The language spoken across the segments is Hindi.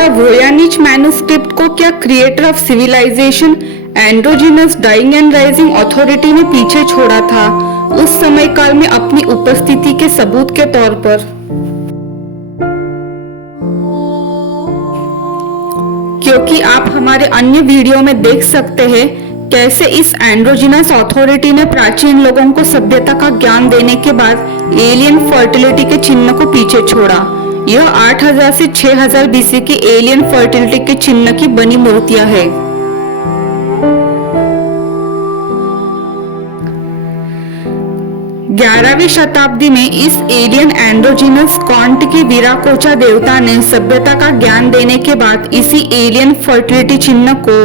क्या वोयानिच मैन्युस्क्रिप्ट को क्या creator of civilization androgynous dying and rising authority ने पीछे छोड़ा था उस समय काल में अपनी उपस्थिति के सबूत के तौर पर? क्योंकि आप हमारे अन्य वीडियो में देख सकते हैं कैसे इस एंड्रोजिनस अथॉरिटी ने प्राचीन लोगों को सभ्यता का ज्ञान देने के बाद एलियन फर्टिलिटी के चिन्ह को पीछे छोड़ा। यह 8000 से 6000 बीसी की एलियन फर्टिलिटी के चिन्ह की बनी मूर्तियां हैं। ग्यारहवीं शताब्दी में इस एलियन एंड्रोजिनस कॉन्ट की विराकोचा देवता ने सभ्यता का ज्ञान देने के बाद इसी एलियन फर्टिलिटी चिन्ह को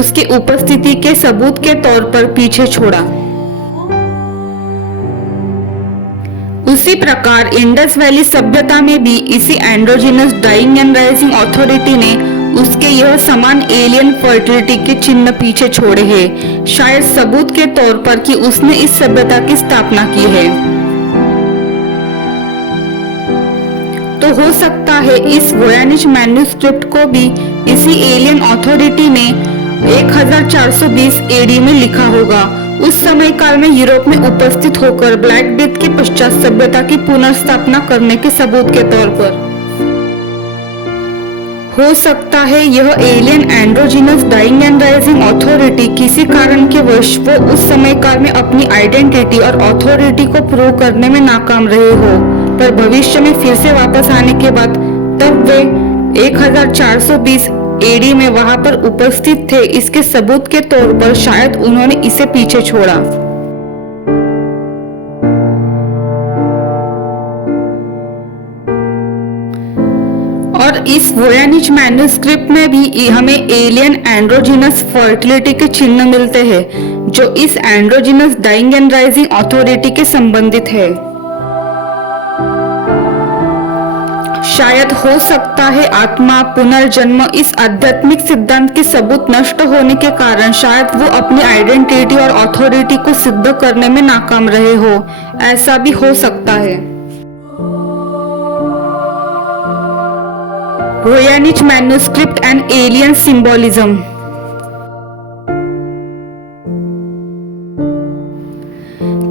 उसकी उपस्थिति के सबूत के तौर पर पीछे छोड़ा। उसी प्रकार इंडस वैली सभ्यता में भी इसी androgynous dying and rising authority ने उसके यह समान एलियन फर्टिलिटी के चिन्ह पीछे छोड़े हैं, शायद सबूत के तौर पर कि उसने इस सभ्यता की स्थापना की है। तो हो सकता है इस वोयानिच मैन्युस्क्रिप्ट को भी इसी एलियन अथॉरिटी ने 1420 एडी में लिखा होगा। उस समय काल में यूरोप में उपस्थित होकर ब्लैक डेथ के पश्चात सभ्यता की पुनर्स्थापना करने के सबूत के तौर पर। हो सकता है यह alien androgynous dying and rising authority किसी कारण के वश वो उस समय काल में अपनी आइडेंटिटी और अथॉरिटी को प्रूव करने में नाकाम रहे हो, पर भविष्य में फिर से वापस आने के बाद तब वे 1420 एडी में वहां पर उपस्थित थे, इसके सबूत के तौर पर शायद उन्होंने इसे पीछे छोड़ा। और इस वोयानिच मैन्युस्क्रिप्ट में भी हमें एलियन एंड्रोजिनस फर्टिलिटी के चिन्ह मिलते हैं जो इस androgynous dying and rising authority के संबंधित है। शायद हो सकता है आत्मा पुनर्जन्म इस आध्यात्मिक सिद्धांत के सबूत नष्ट होने के कारण शायद वो अपनी आइडेंटिटी और अथॉरिटी को सिद्ध करने में नाकाम रहे हो, ऐसा भी हो सकता है। वोयानिच मैन्युस्क्रिप्ट एंड एलियन सिंबोलिज्म।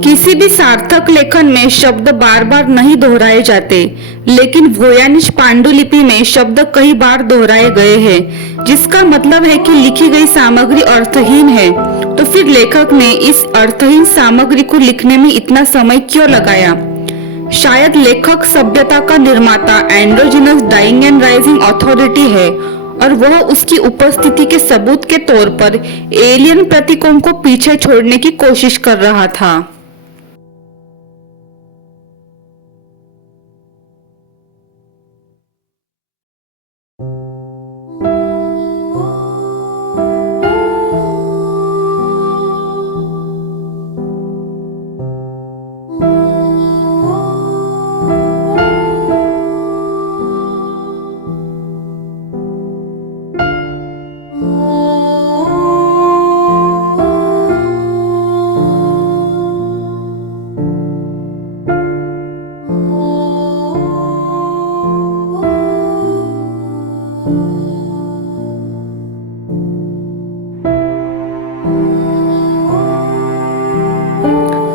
किसी भी सार्थक लेखन में शब्द बार बार नहीं दोहराए जाते, लेकिन वोयानिच पांडुलिपि में शब्द कई बार दोहराए गए हैं, जिसका मतलब है कि लिखी गई सामग्री अर्थहीन है। तो फिर लेखक ने इस अर्थहीन सामग्री को लिखने में इतना समय क्यों लगाया? शायद लेखक सभ्यता का निर्माता androgynous dying and rising authority है और वह उसकी उपस्थिति के सबूत के तौर पर एलियन प्रतीकों को पीछे छोड़ने की कोशिश कर रहा था।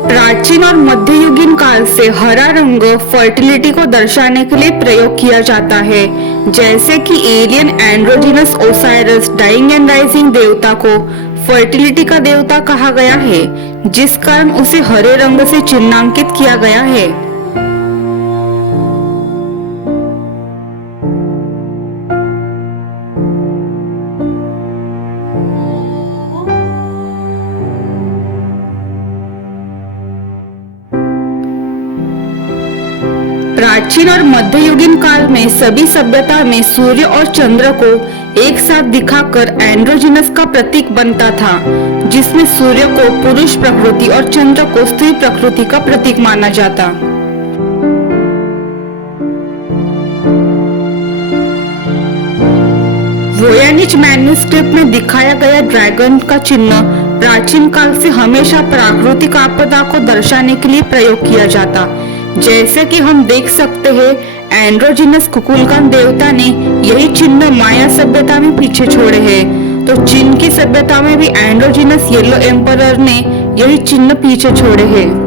प्राचीन और मध्ययुगीन काल से हरा रंग फर्टिलिटी को दर्शाने के लिए प्रयोग किया जाता है, जैसे कि alien androgynous ओसाइरस dying and rising देवता को फर्टिलिटी का देवता कहा गया है, जिस कारण उसे हरे रंग से चिन्हांकित किया गया है। प्राचीन और मध्ययुगीन काल में सभी सभ्यता में सूर्य और चंद्र को एक साथ दिखाकर एंड्रोजिनस का प्रतीक बनता था, जिसमें सूर्य को पुरुष प्रकृति और चंद्र को स्त्री प्रकृति का प्रतीक माना जाता। वोयानिच मैन्युस्क्रिप्ट में दिखाया गया ड्रैगन का चिन्ह प्राचीन काल से हमेशा प्राकृतिक आपदा को दर्शाने के लिए प्रयोग किया जाता। जैसे कि हम देख सकते हैं एंड्रोजिनस कुकुलकान देवता ने यही चिन्ह माया सभ्यता में पीछे छोड़े हैं। तो चीन की सभ्यता में भी एंड्रोजिनस येलो एम्परर ने यही चिन्ह पीछे छोड़े हैं।